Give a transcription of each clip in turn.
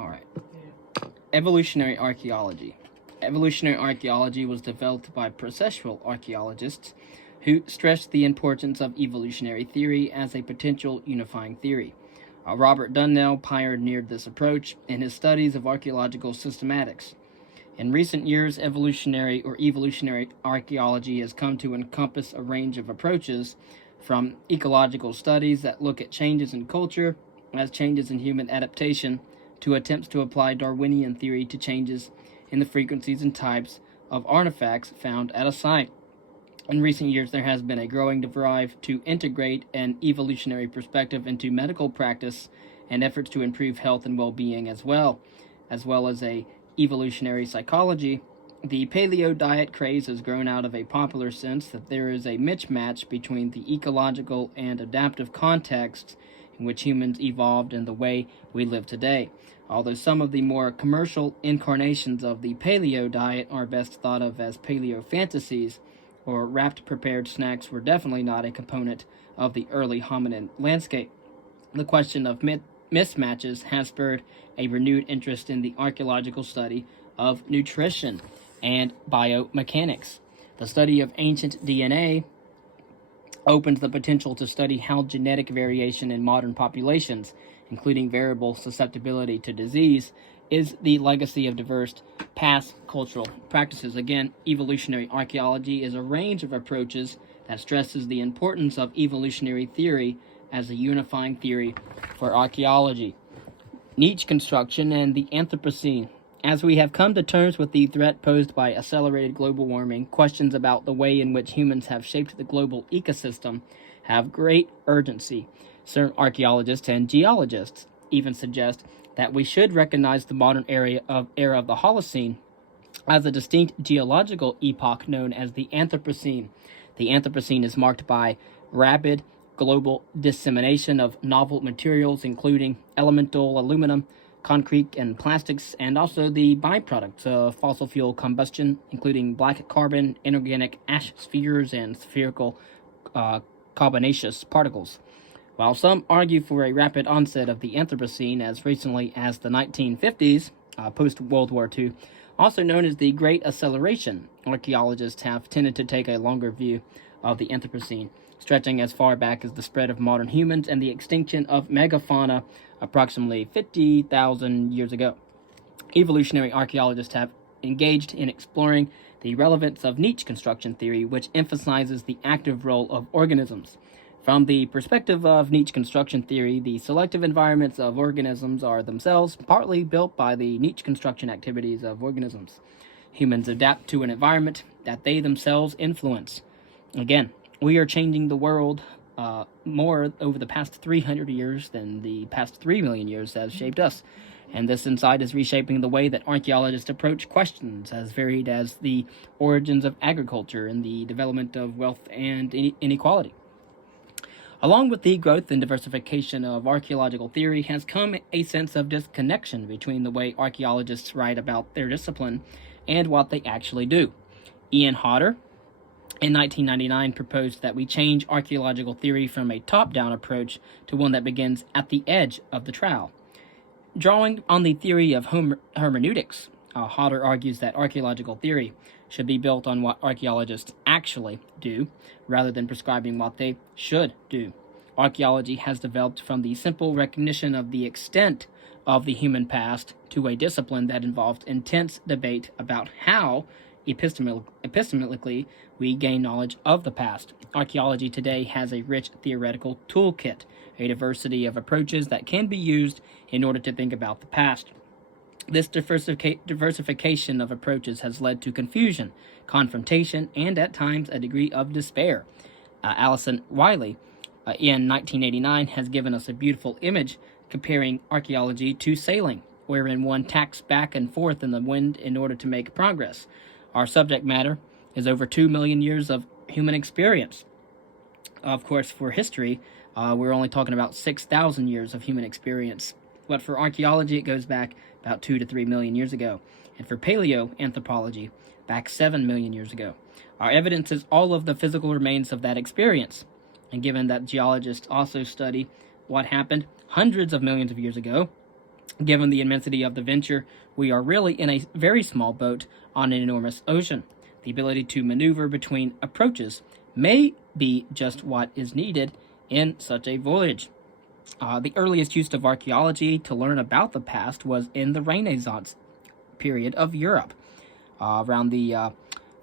All right. Evolutionary archaeology. Evolutionary archaeology was developed by processual archaeologists who stressed the importance of evolutionary theory as a potential unifying theory. Robert Dunnell pioneered this approach in his studies of archaeological systematics. In recent years, evolutionary archaeology has come to encompass a range of approaches, from ecological studies that look at changes in culture as changes in human adaptation, to attempts to apply Darwinian theory to changes in the frequencies and types of artifacts found at a site. In recent years, there has been a growing drive to integrate an evolutionary perspective into medical practice and efforts to improve health and well-being as well as a evolutionary psychology. The paleo diet craze has grown out of a popular sense that there is a mismatch between the ecological and adaptive contexts in which humans evolved and the way we live today. Although some of the more commercial incarnations of the paleo diet are best thought of as paleo fantasies, or wrapped prepared snacks were definitely not a component of the early hominin landscape. The question of mismatches has spurred a renewed interest in the archaeological study of nutrition and biomechanics. The study of ancient DNA opens the potential to study how genetic variation in modern populations, including variable susceptibility to disease, is the legacy of diverse past cultural practices. Again, evolutionary archaeology is a range of approaches that stresses the importance of evolutionary theory as a unifying theory for archaeology. Niche construction and the Anthropocene. As we have come to terms with the threat posed by accelerated global warming, questions about the way in which humans have shaped the global ecosystem have great urgency. Certain archaeologists and geologists even suggest that we should recognize the modern era of the Holocene as a distinct geological epoch known as the Anthropocene. The Anthropocene is marked by rapid global dissemination of novel materials, including elemental aluminum, concrete, and plastics, and also the byproducts of fossil fuel combustion, including black carbon, inorganic ash spheres, and spherical carbonaceous particles. While some argue for a rapid onset of the Anthropocene as recently as the 1950s, post-World War II, also known as the Great Acceleration, archaeologists have tended to take a longer view of the Anthropocene, stretching as far back as the spread of modern humans and the extinction of megafauna approximately 50,000 years ago. Evolutionary archaeologists have engaged in exploring the relevance of niche construction theory, which emphasizes the active role of organisms. From the perspective of niche construction theory, the selective environments of organisms are themselves partly built by the niche construction activities of organisms. Humans adapt to an environment that they themselves influence. Again, we are changing the world more over the past 300 years than the past 3 million years has shaped us. And this insight is reshaping the way that archaeologists approach questions as varied as the origins of agriculture and the development of wealth and inequality. Along with the growth and diversification of archaeological theory has come a sense of disconnection between the way archaeologists write about their discipline and what they actually do. Ian Hodder, in 1999, proposed that we change archaeological theory from a top-down approach to one that begins at the edge of the trowel. Drawing on the theory of hermeneutics, Hodder argues that archaeological theory should be built on what archaeologists actually do, rather than prescribing what they should do. Archaeology has developed from the simple recognition of the extent of the human past to a discipline that involved intense debate about how, epistemically, we gain knowledge of the past. Archaeology today has a rich theoretical toolkit, a diversity of approaches that can be used in order to think about the past. This diversification of approaches has led to confusion, confrontation, and at times a degree of despair. Alison Wiley, in 1989, has given us a beautiful image comparing archaeology to sailing, wherein one tacks back and forth in the wind in order to make progress. Our subject matter is over 2 million years of human experience. Of course, for history, we're only talking about 6,000 years of human experience. But for archaeology, it goes back about 2 to 3 million years ago. And for paleoanthropology, back 7 million years ago. Our evidence is all of the physical remains of that experience. And given that geologists also study what happened hundreds of millions of years ago, Given the immensity of the venture, we are really in a very small boat on an enormous ocean. The ability to maneuver between approaches may be just what is needed in such a voyage. The earliest use of archaeology to learn about the past was in the Renaissance period of Europe, around the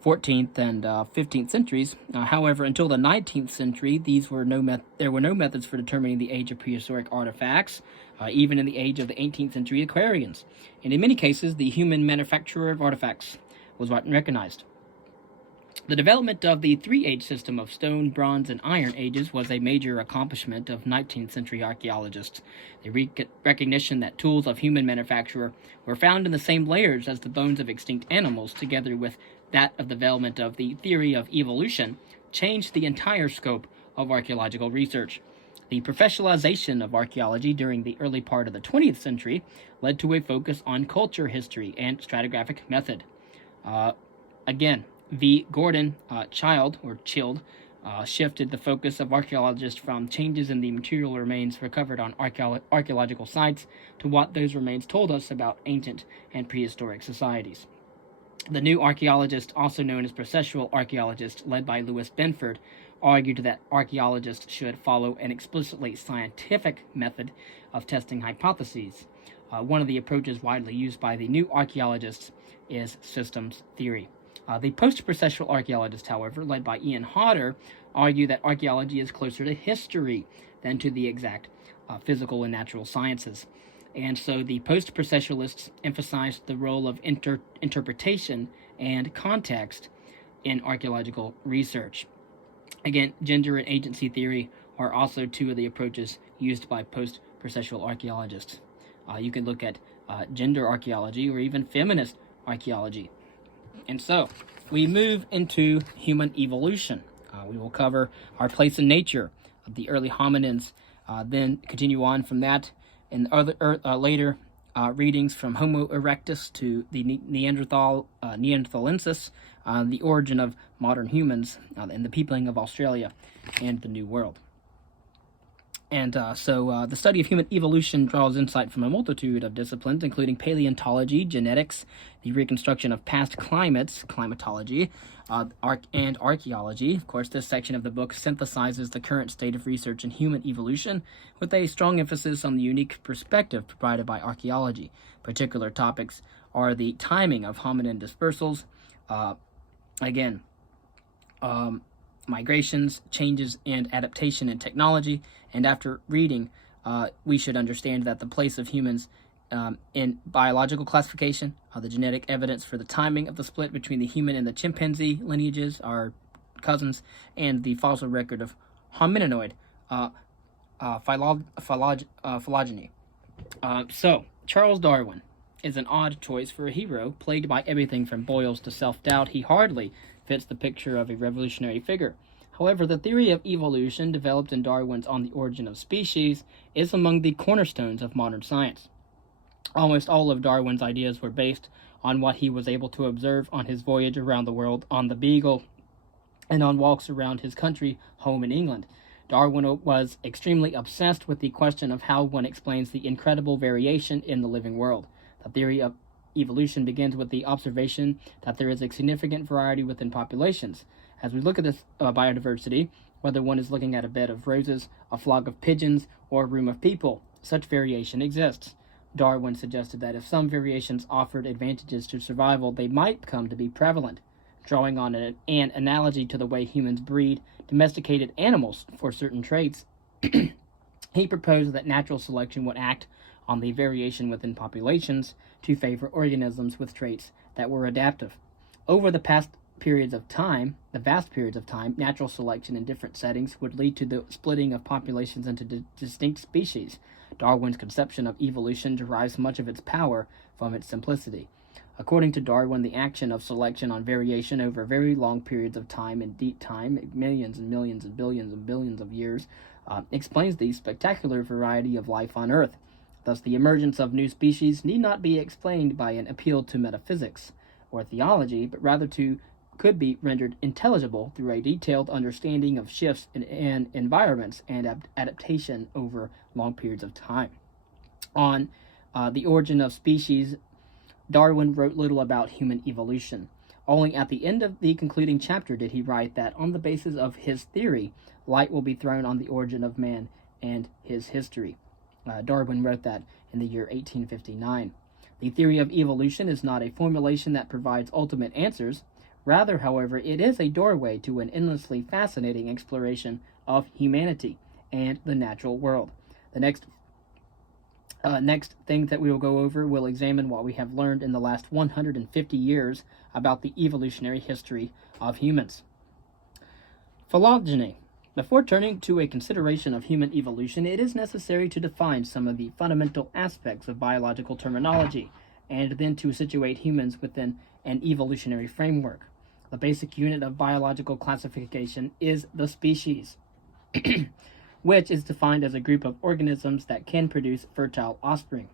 14th and 15th centuries. However, until the 19th century, there were no methods for determining the age of prehistoric artifacts, even in the age of the 18th century Aquarians. And in many cases, the human manufacturer of artifacts was not recognized. The development of the three-age system of stone, bronze, and iron ages was a major accomplishment of 19th century archaeologists. The recognition that tools of human manufacture were found in the same layers as the bones of extinct animals, together with that of the development of the theory of evolution, changed the entire scope of archaeological research. The professionalization of archaeology during the early part of the 20th century led to a focus on culture history and stratigraphic method. Again, V. Gordon Childe shifted the focus of archaeologists from changes in the material remains recovered on archaeological sites to what those remains told us about ancient and prehistoric societies. The new archaeologist, also known as processual archaeologist, led by Louis Benford, argued that archaeologists should follow an explicitly scientific method of testing hypotheses. One of the approaches widely used by the new archaeologists is systems theory. The post-processual archaeologists, however, led by Ian Hodder, argue that archaeology is closer to history than to the exact physical and natural sciences. And so the post-processualists emphasized the role of interpretation and context in archaeological research. Again, gender and agency theory are also two of the approaches used by post-processual archaeologists. You can look at gender archaeology or even feminist archaeology. And so, we move into human evolution. We will cover our place in nature of the early hominins, then continue on from that in other later readings from Homo erectus to the Neanderthalensis, the origin of modern humans, and the peopling of Australia and the New World. And so the study of human evolution draws insight from a multitude of disciplines, including paleontology, genetics, the reconstruction of past climates, climatology, and archaeology. Of course, this section of the book synthesizes the current state of research in human evolution with a strong emphasis on the unique perspective provided by archaeology. Particular topics are the timing of hominin dispersals, migrations, changes, and adaptation in technology. And after reading, we should understand that the place of humans in biological classification, the genetic evidence for the timing of the split between the human and the chimpanzee lineages, our cousins, and the fossil record of homininoid phylogeny. So, Charles Darwin is an odd choice for a hero, plagued by everything from boils to self-doubt. He hardly fits the picture of a revolutionary figure. However, the theory of evolution developed in Darwin's On the Origin of Species is among the cornerstones of modern science. Almost all of Darwin's ideas were based on what he was able to observe on his voyage around the world on the Beagle and on walks around his country home in England. Darwin was extremely obsessed with the question of how one explains the incredible variation in the living world. The theory of evolution begins with the observation that there is a significant variety within populations. As we look at this biodiversity, whether one is looking at a bed of roses, a flock of pigeons, or a room of people, such variation exists. Darwin suggested that if some variations offered advantages to survival, they might come to be prevalent. Drawing on an analogy to the way humans breed domesticated animals for certain traits, he proposed that natural selection would act on the variation within populations to favor organisms with traits that were adaptive. Over the vast periods of time, natural selection in different settings would lead to the splitting of populations into distinct species. Darwin's conception of evolution derives much of its power from its simplicity. According to Darwin, the action of selection on variation over very long periods of time and deep time, millions and millions and billions of years, explains the spectacular variety of life on Earth. Thus, the emergence of new species need not be explained by an appeal to metaphysics or theology, but rather could be rendered intelligible through a detailed understanding of shifts in environments and adaptation over long periods of time. On The Origin of Species, Darwin wrote little about human evolution. Only at the end of the concluding chapter did he write that, on the basis of his theory, light will be thrown on the origin of man and his history. Darwin wrote that in the year 1859. The theory of evolution is not a formulation that provides ultimate answers. Rather, however, it is a doorway to an endlessly fascinating exploration of humanity and the natural world. The next thing that we will go over will examine what we have learned in the last 150 years about the evolutionary history of humans. Phylogeny. Before turning to a consideration of human evolution, it is necessary to define some of the fundamental aspects of biological terminology, and then to situate humans within an evolutionary framework. The basic unit of biological classification is the species, which is defined as a group of organisms that can produce fertile offspring.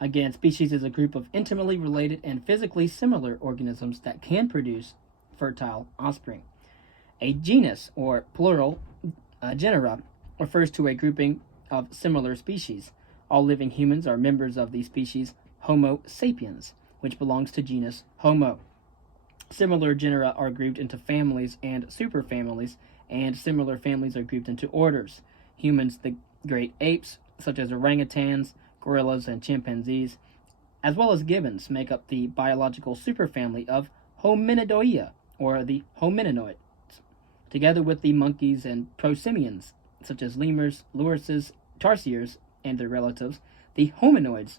Again, species is a group of intimately related and physically similar organisms that can produce fertile offspring. A genus, or plural, genera, refers to a grouping of similar species. All living humans are members of the species Homo sapiens, which belongs to genus Homo. Similar genera are grouped into families and superfamilies, and similar families are grouped into orders. Humans, the great apes, such as orangutans, gorillas, and chimpanzees, as well as gibbons, make up the biological superfamily of Hominidoidea, or the homininoids, together with the monkeys and prosimians, such as lemurs, lorises, tarsiers, and their relatives. The hominoids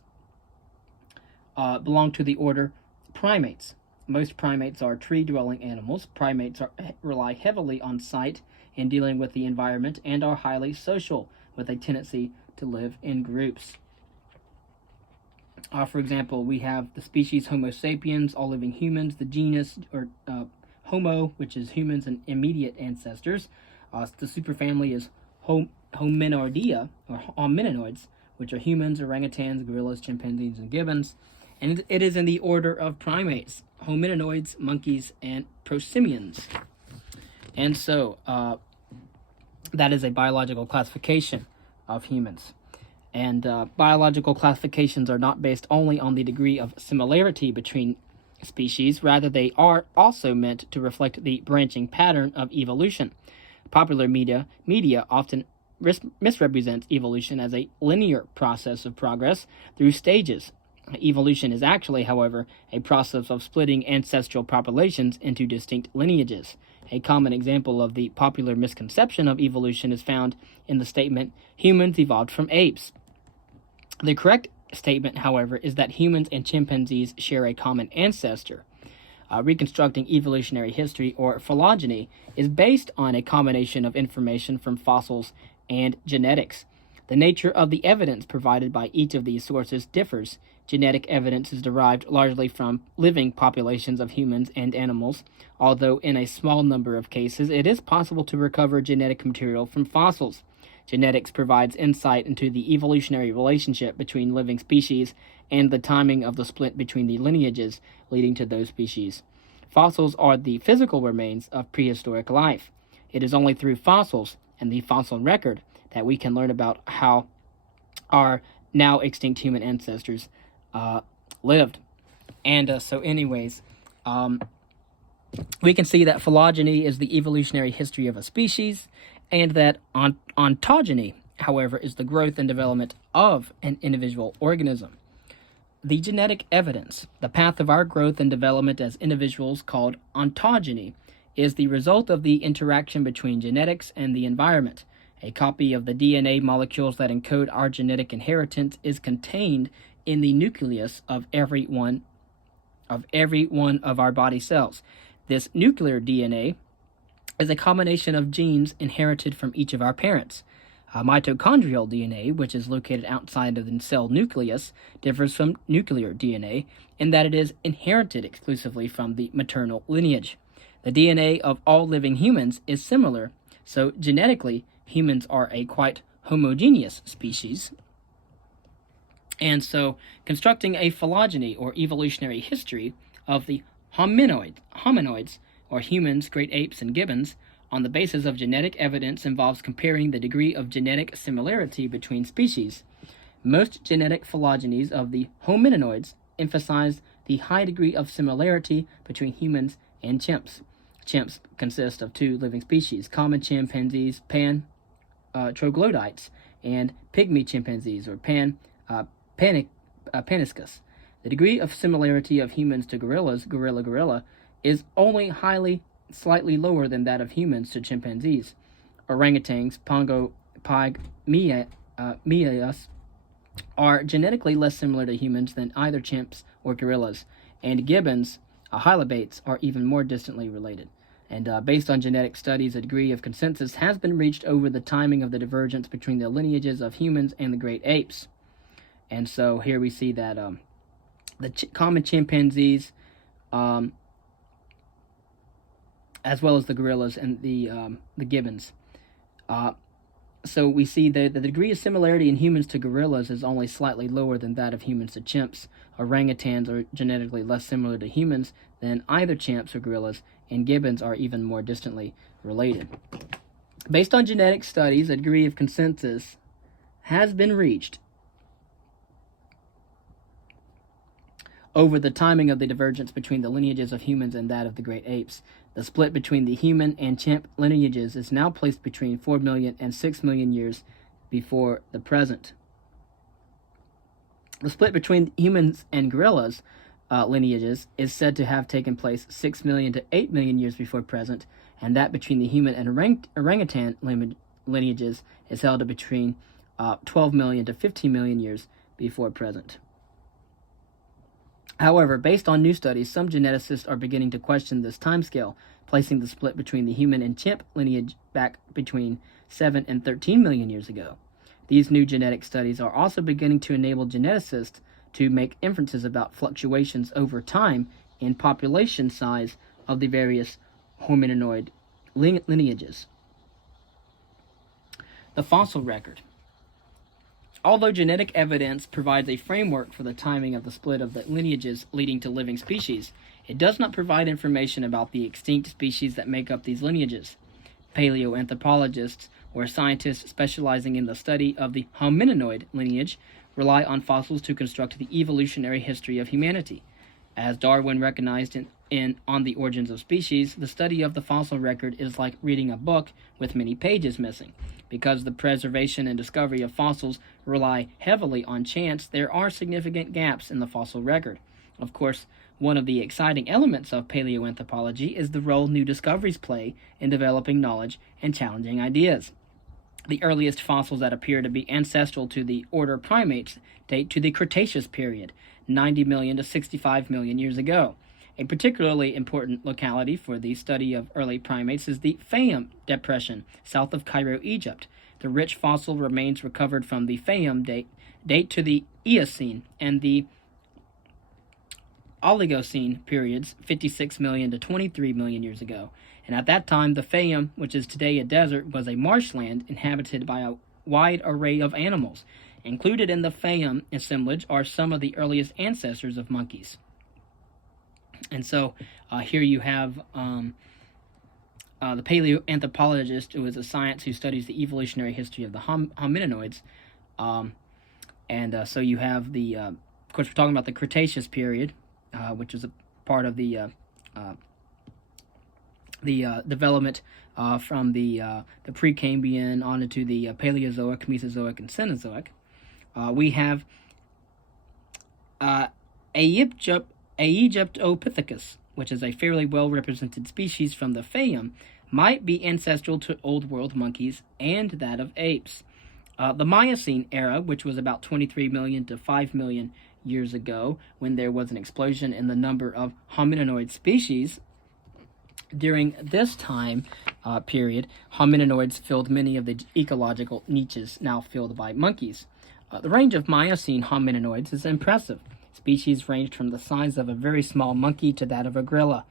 belong to the order primates. Most primates are tree-dwelling animals. Primates rely heavily on sight in dealing with the environment and are highly social, with a tendency to live in groups. For example, we have the species Homo sapiens, all living humans, the genus, or Homo, which is humans and immediate ancestors. The superfamily is Hominidoidea, or homininoids, which are humans, orangutans, gorillas, chimpanzees, and gibbons. And it is in the order of primates: homininoids, monkeys, and prosimians. And so, that is a biological classification of humans. And biological classifications are not based only on the degree of similarity between species. Rather, they are also meant to reflect the branching pattern of evolution. Popular media often misrepresents evolution as a linear process of progress through stages. Evolution is actually, however, a process of splitting ancestral populations into distinct lineages. A common example of the popular misconception of evolution is found in the statement, humans evolved from apes. The correct statement, however, is that humans and chimpanzees share a common ancestor. Reconstructing evolutionary history, or phylogeny, is based on a combination of information from fossils and genetics. The nature of the evidence provided by each of these sources differs. Genetic evidence is derived largely from living populations of humans and animals, although in a small number of cases it is possible to recover genetic material from fossils. Genetics provides insight into the evolutionary relationship between living species and the timing of the split between the lineages leading to those species. Fossils are the physical remains of prehistoric life. It is only through fossils and the fossil record that we can learn about how our now extinct human ancestors lived. And so anyways, we can see that phylogeny is the evolutionary history of a species, and that ontogeny, however, is the growth and development of an individual organism. The genetic evidence, the path of our growth and development as individuals, called ontogeny, is the result of the interaction between genetics and the environment. A copy of the DNA molecules that encode our genetic inheritance is contained in the nucleus of every one of our body cells. This nuclear DNA is a combination of genes inherited from each of our parents. Mitochondrial DNA, which is located outside of the cell nucleus, differs from nuclear DNA in that it is inherited exclusively from the maternal lineage. The DNA of all living humans is similar, so genetically, humans are a quite homogeneous species. And so, constructing a phylogeny, or evolutionary history, of the hominoids, or humans, great apes, and gibbons, on the basis of genetic evidence involves comparing the degree of genetic similarity between species. Most genetic phylogenies of the homininoids emphasize the high degree of similarity between humans and chimps. Chimps consist of two living species, common chimpanzees, troglodytes, and pygmy chimpanzees, or paniscus. The degree of similarity of humans to gorillas, gorilla, is only slightly lower than that of humans to chimpanzees. Orangutans, pygmies, are genetically less similar to humans than either chimps or gorillas, and gibbons, hylobates, are even more distantly related. And based on genetic studies, a degree of consensus has been reached over the timing of the divergence between the lineages of humans and the great apes. And so here we see that common chimpanzees, as well as the gorillas and the gibbons. So we see that the degree of similarity in humans to gorillas is only slightly lower than that of humans to chimps. Orangutans are genetically less similar to humans than either chimps or gorillas, and gibbons are even more distantly related. Based on genetic studies, a degree of consensus has been reached over the timing of the divergence between the lineages of humans and that of the great apes. The split between the human and chimp lineages is now placed between 4 million and 6 million years before the present. The split between humans and gorillas lineages is said to have taken place 6 million to 8 million years before present, and that between the human and orangutan lineages is held to between 12 million to 15 million years before present. However, based on new studies, some geneticists are beginning to question this timescale, placing the split between the human and chimp lineage back between 7 and 13 million years ago. These new genetic studies are also beginning to enable geneticists to make inferences about fluctuations over time in population size of the various hominoid lineages. The fossil record. Although genetic evidence provides a framework for the timing of the split of the lineages leading to living species, it does not provide information about the extinct species that make up these lineages. Paleoanthropologists, or scientists specializing in the study of the homininoid lineage, rely on fossils to construct the evolutionary history of humanity. As Darwin recognized On the Origins of Species, the study of the fossil record is like reading a book with many pages missing. Because the preservation and discovery of fossils rely heavily on chance, there are significant gaps in the fossil record. Of course, one of the exciting elements of paleoanthropology is the role new discoveries play in developing knowledge and challenging ideas. The earliest fossils that appear to be ancestral to the order primates date to the Cretaceous period, 90 million to 65 million years ago. A particularly important locality for the study of early primates is the Fayum Depression, south of Cairo, Egypt. The rich fossil remains recovered from the Fayum date to the Eocene and the Oligocene periods, 56 million to 23 million years ago. And at that time, the Fayum, which is today a desert, was a marshland inhabited by a wide array of animals. Included in the Fayum assemblage are some of the earliest ancestors of monkeys. And so here you have the paleoanthropologist, who is a science who studies the evolutionary history of the homininoids. So you have of course, we're talking about the Cretaceous period, which is a part of the development from the Precambrian on into the Paleozoic, Mesozoic, and Cenozoic. We have Aegyptopithecus, which is a fairly well-represented species from the Fayum, might be ancestral to Old World monkeys and that of apes. The Miocene era, which was about 23 million to 5 million years ago, when there was an explosion in the number of homininoid species, during this time period, homininoids filled many of the ecological niches now filled by monkeys. The range of Miocene homininoids is impressive. Species ranged from the size of a very small monkey to that of a gorilla.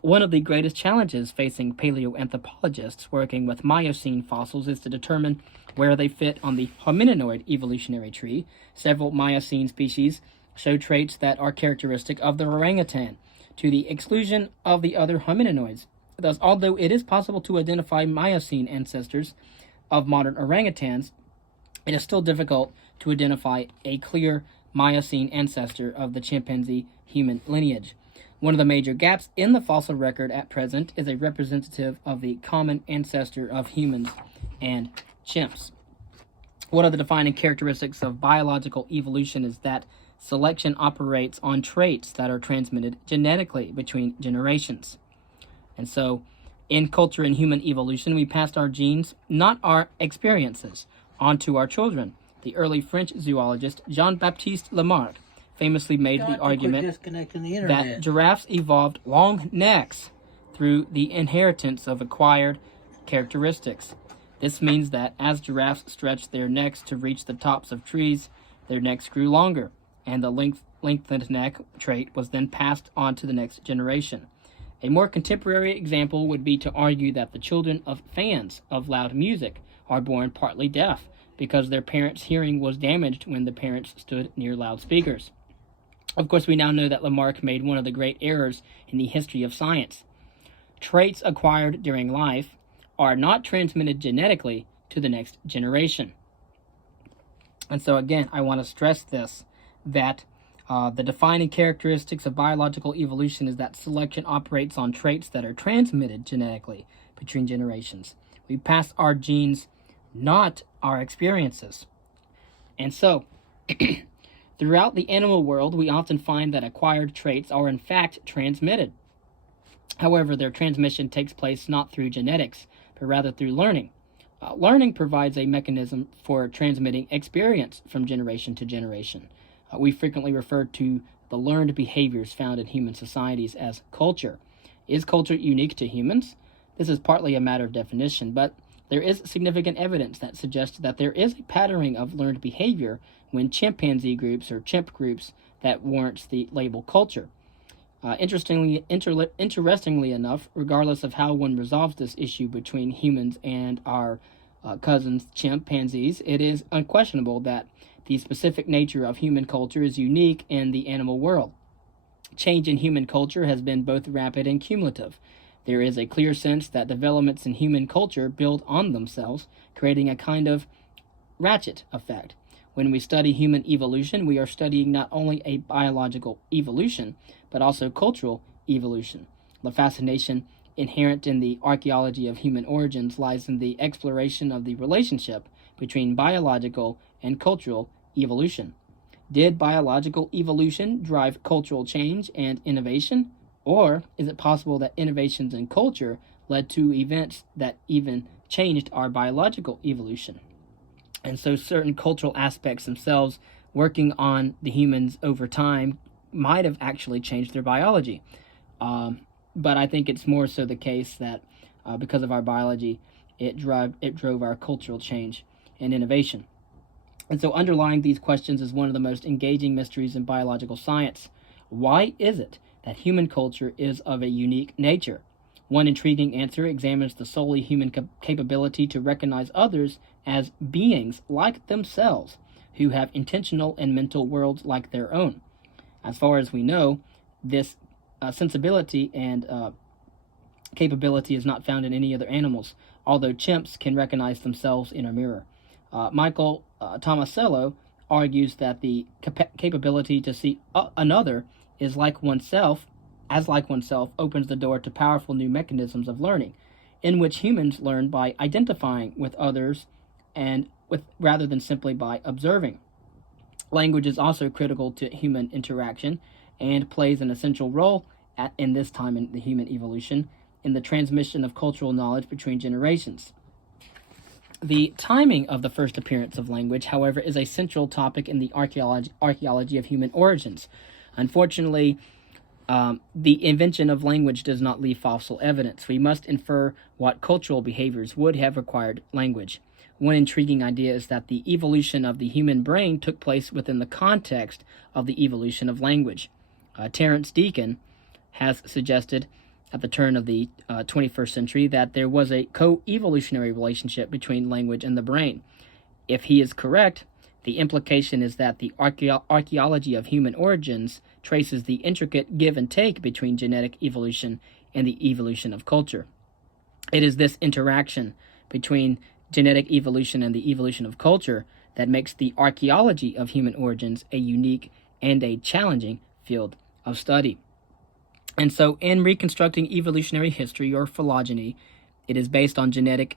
One of the greatest challenges facing paleoanthropologists working with Miocene fossils is to determine where they fit on the homininoid evolutionary tree. Several Miocene species show traits that are characteristic of the orangutan, to the exclusion of the other homininoids. Thus, although it is possible to identify Miocene ancestors of modern orangutans, it is still difficult to identify a clear Miocene ancestor of the chimpanzee human lineage. One of the major gaps in the fossil record at present is a representative of the common ancestor of humans and chimps. One of the defining characteristics of biological evolution is that selection operates on traits that are transmitted genetically between generations. And so, in culture and human evolution, we passed our genes, not our experiences, on to our children. The early French zoologist Jean-Baptiste Lamarck famously made the argument that giraffes evolved long necks through the inheritance of acquired characteristics. This means that as giraffes stretched their necks to reach the tops of trees, their necks grew longer, and the lengthened neck trait was then passed on to the next generation. A more contemporary example would be to argue that the children of fans of loud music are born partly deaf because their parents' hearing was damaged when the parents stood near loudspeakers. Of course, we now know that Lamarck made one of the great errors in the history of science. Traits acquired during life are not transmitted genetically to the next generation. And so again, I want to stress this, that the defining characteristics of biological evolution is that selection operates on traits that are transmitted genetically between generations. We pass our genes, not our experiences. And so, throughout the animal world, we often find that acquired traits are in fact transmitted. However, their transmission takes place not through genetics, but rather through learning. Learning provides a mechanism for transmitting experience from generation to generation. We frequently refer to the learned behaviors found in human societies as culture. Is culture unique to humans? This is partly a matter of definition, but there is significant evidence that suggests that there is a patterning of learned behavior when chimpanzee groups or chimp groups that warrants the label culture. Interestingly enough, regardless of how one resolves this issue between humans and our cousins chimpanzees, it is unquestionable that the specific nature of human culture is unique in the animal world. Change in human culture has been both rapid and cumulative. There is a clear sense that developments in human culture build on themselves, creating a kind of ratchet effect. When we study human evolution, we are studying not only a biological evolution, but also cultural evolution. The fascination inherent in the archaeology of human origins lies in the exploration of the relationship between biological and cultural evolution. Did biological evolution drive cultural change and innovation? Or is it possible that innovations in culture led to events that even changed our biological evolution? And so certain cultural aspects themselves working on the humans over time might have actually changed their biology. But I think it's more so the case that because of our biology, it drove our cultural change and innovation. And so underlying these questions is one of the most engaging mysteries in biological science. Why is it that human culture is of a unique nature? One intriguing answer examines the solely human capability to recognize others as beings like themselves, who have intentional and mental worlds like their own. As far as we know, this sensibility and capability is not found in any other animals, although chimps can recognize themselves in a mirror. Michael Tomasello argues that the capability to see another is like oneself opens the door to powerful new mechanisms of learning, in which humans learn by identifying with others and rather than simply by observing. Language is also critical to human interaction and plays an essential role in this time in the human evolution in the transmission of cultural knowledge between generations. The timing of the first appearance of language, however, is a central topic in the archaeology of human origins. Unfortunately, the invention of language does not leave fossil evidence. We must infer what cultural behaviors would have required language. One intriguing idea is that the evolution of the human brain took place within the context of the evolution of language. Terence Deacon has suggested at the turn of the 21st century that there was a co-evolutionary relationship between language and the brain. If he is correct, the implication is that the archaeology of human origins traces the intricate give and take between genetic evolution and the evolution of culture. It is this interaction between genetic evolution and the evolution of culture that makes the archaeology of human origins a unique and a challenging field of study. And so, in reconstructing evolutionary history, or phylogeny, it is based on genetic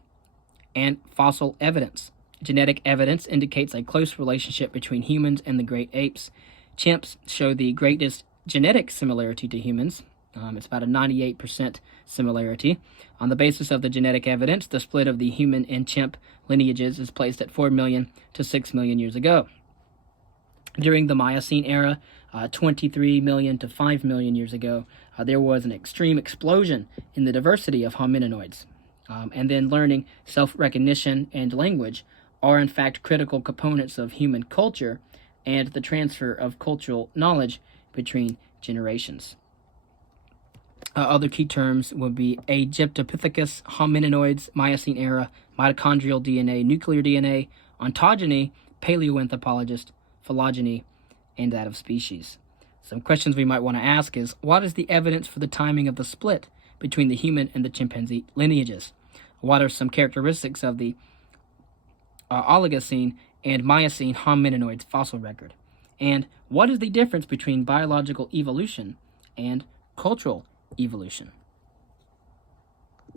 and fossil evidence. Genetic evidence indicates a close relationship between humans and the great apes. Chimps show the greatest genetic similarity to humans. It's about a 98% similarity. On the basis of the genetic evidence, the split of the human and chimp lineages is placed at 4 million to 6 million years ago. During the Miocene era, 23 million to 5 million years ago, there was an extreme explosion in the diversity of homininoids. And then learning, self-recognition, and language are in fact critical components of human culture and the transfer of cultural knowledge between generations. Other key terms would be Aegyptopithecus, homininoids, Miocene era, mitochondrial DNA, nuclear DNA, ontogeny, paleoanthropologist, phylogeny, and that of species. Some questions we might want to ask is, what is the evidence for the timing of the split between the human and the chimpanzee lineages? What are some characteristics of the Oligocene and Miocene homininoids fossil record? And what is the difference between biological evolution and cultural evolution?